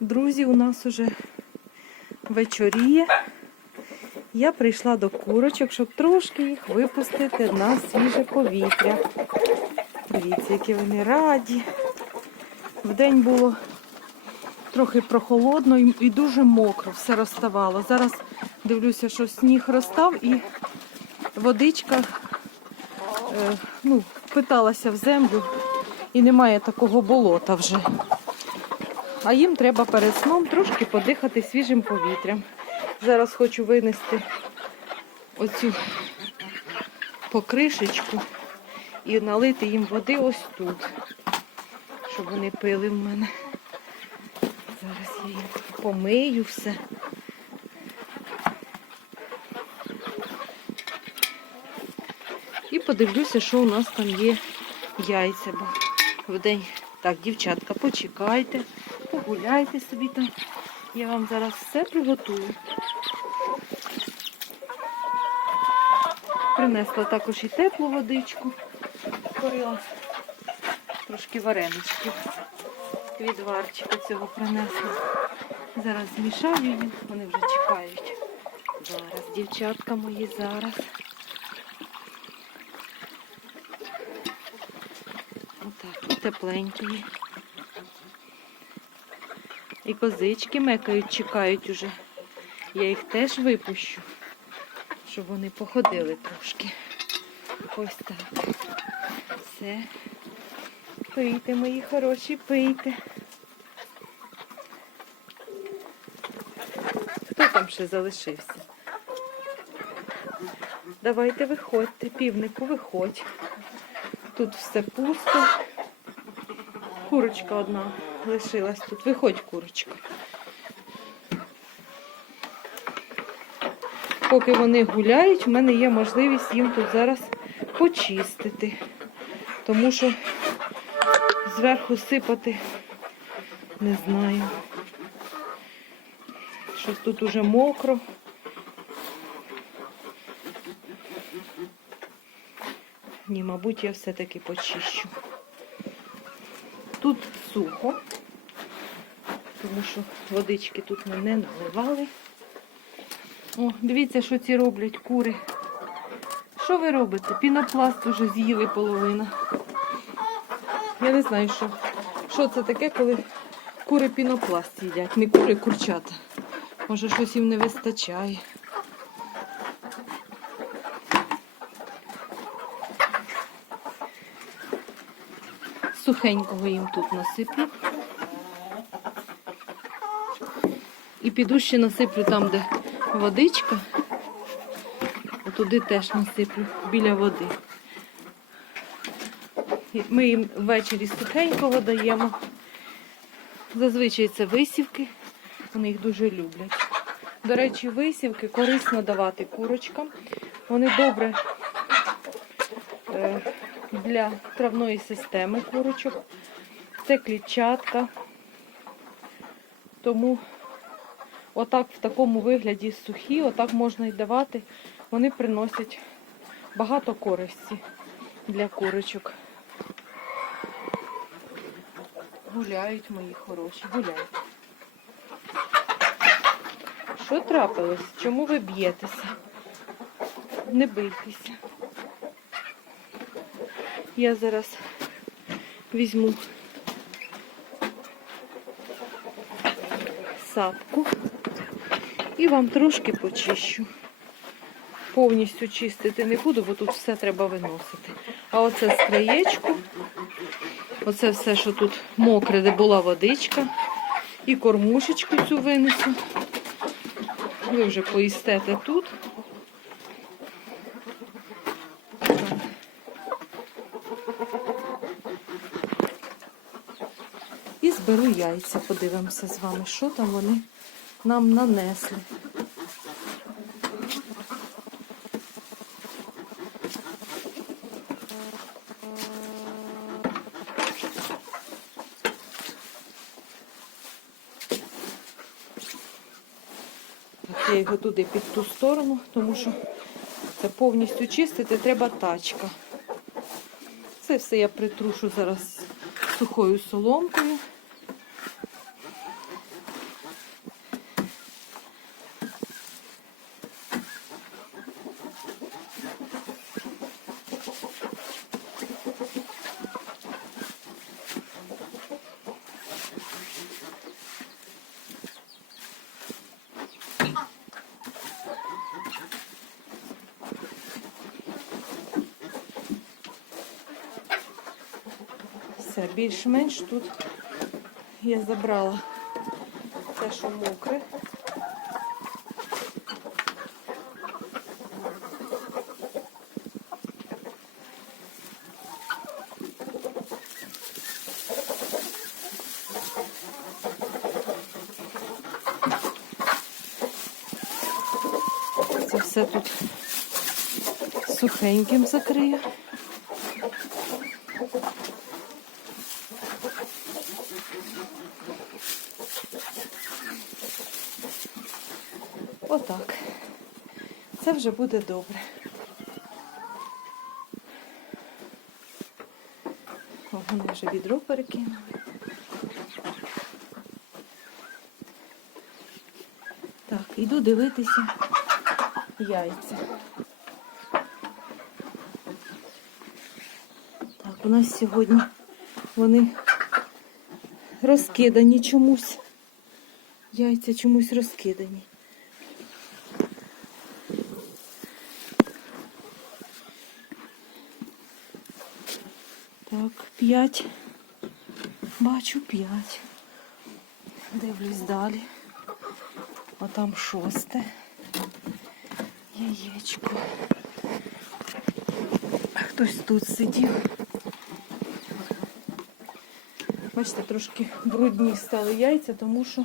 Друзі, у нас уже вечоріє. Я прийшла до курочок, щоб трошки їх випустити на свіже повітря. Дивіться, які вони раді. Вдень було трохи прохолодно і дуже мокро, все розставало. Зараз дивлюся, що сніг розстав і водичка е, ну, впиталася в землю і немає такого болота вже. А їм треба перед сном трошки подихати свіжим повітрям. Зараз хочу винести оцю покришечку і налити їм води ось тут, щоб вони пили в мене. Зараз я їм помию все. І подивлюся, що у нас там є яйця. Бо день так, дівчатка, почекайте, погуляйте собі там. Я вам зараз все приготую. Принесла також і теплу водичку. Корила трошки вареничків. Відварчика цього принесла. Зараз змішаю їм, вони вже чекають. Зараз, дівчатка мої, зараз. Отак, і. І козички мекають, чекають уже. Я їх теж випущу, щоб вони походили трошки. Ось так. Все. Пийте, мої хороші, пийте. Хто там ще залишився? Давайте виходьте, півнику, виходь. Тут все пусто. Курочка одна лишилась тут. Виходь, курочка. Поки вони гуляють, в мене є можливість їм тут зараз почистити. Тому що зверху сипати не знаю. Щось тут уже мокро. Ні, мабуть, я все-таки почищу. Тут сухо, тому що водички тут ми не наливали. О, дивіться, що ці роблять кури. Що ви робите? Пінопласт уже з'їли половина. Я не знаю, що, що це таке, коли кури пінопласт їдять, не кури курчата. Може, щось їм не вистачає. Сухенького їм тут насиплю. І піду ще насиплю там, де водичка. Туди теж насиплю біля води. Ми їм ввечері сухенького даємо. Зазвичай це висівки, вони їх дуже люблять. До речі, висівки корисно давати курочкам. Вони добре е, для травної системи курочок. Це клітчатка. Тому отак в такому вигляді сухі, отак можна й давати. Вони приносять багато користі для курочок. Гуляють мої хороші, гуляють. Що трапилось? Чому ви б'єтеся? Не бийтеся. Я зараз візьму сапку і вам трошки почищу. Повністю чистити не буду, бо тут все треба виносити. А оце з оце все, що тут мокре, де була водичка, і кормушечку цю винесу. Ви вже поїстете тут. Зберу яйця, подивимося з вами, що там вони нам нанесли. Я його туди під ту сторону, тому що це повністю чистити треба тачка. Це все я притрушу зараз сухою соломкою. Більш-менш тут я забрала те, що мокре. Це все тут сухеньким закрию. Отак. Це вже буде добре. О, вони вже відро перекинули. Так, іду дивитися яйця. Так, у нас сьогодні вони розкидані чомусь. Яйця чомусь розкидані. Так, п'ять. Бачу п'ять. Дивлюсь далі. А там шосте. Яєчко. Хтось тут сидів. Бачите, трошки брудні стали яйця, тому що